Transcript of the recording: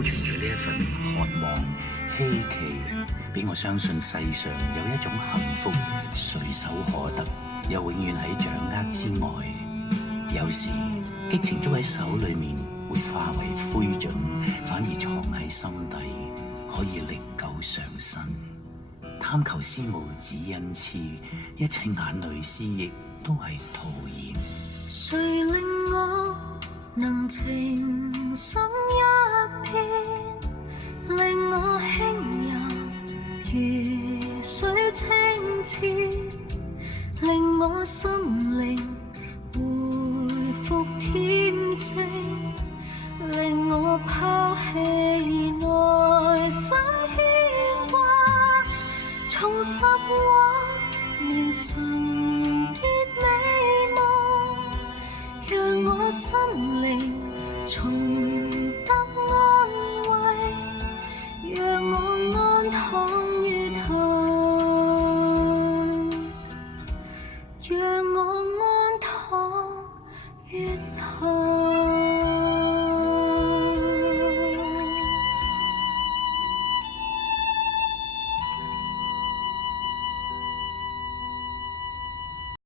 保存住呢一份渴望、希冀，俾我相信世上有一種幸福隨手可得，又永遠喺掌握之外。有時激情捉喺手裏面會化為灰燼，反而藏喺心底，可以歷久常新。貪求思無只因痴，一切眼淚思憶都係徒然。誰令我能情深一片，令我輕柔如水清澈，令我心靈回復恬靜，令我拋棄內心牽掛，重拾往年純潔美夢，讓我心靈重